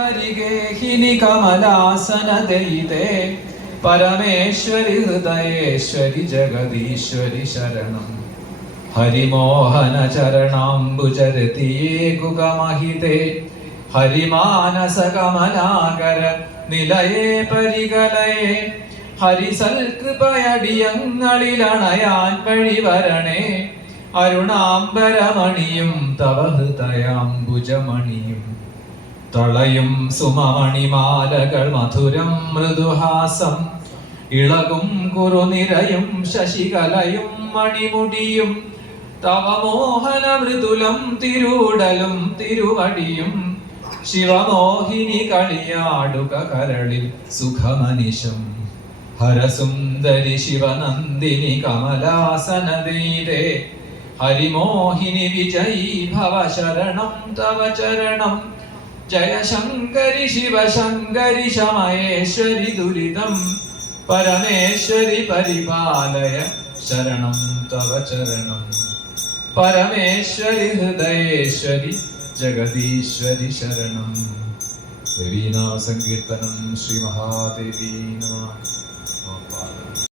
ഹരിഗേഹിനി കമലാസനദയിതേ പരമേശ്വരി ഹൃദയേശ്വരി ജഗദീശ്വരി ശരണം. ഹരിമോഹന ചരണാംബുജരതിയേ കുകമഹിതേ ഹരിമാനസ കമലാകര നിലയേ പരികലയേ. ഹരിസൽകൃപയടിയങ്ങളിലണയാൻ വഴിവരണേ. അരുണാംബരമണിയും തവ ഹൃദയാംബുജമണിയും തളയും സുമമണിമാലകൾ മധുരം മൃദുഹാസം. ഇളകും കുറുനിരയും ശശികലയും മണിമുടിയും തവ മോഹന മൃദുലം തിരൂടലും തിരുവടിയും. ശിവമോഹിനി കളിയാടുക കരളിൽ സുഖമനിശം. ഹരസുന്ദരി ശിവനന്ദിനി കമലാസനദീരേ ഹരിമോഹിനി വിജയീ ഭവ ശരണം തവ ചരണം. ജയ ശങ്കരി ശിവശങ്കരി ശമയേശ്വരി ദുരിതം പരമേശ്വരി പരിപാലയ ശരണം തവ ചരണം. പരമേശ്വരി ഹൃദയേശ്വരി ജഗദീശ്വരി ശരണം. ദേവീനാമ സങ്കീർത്തനം. ശ്രീ മഹാദേവീ നമഃ.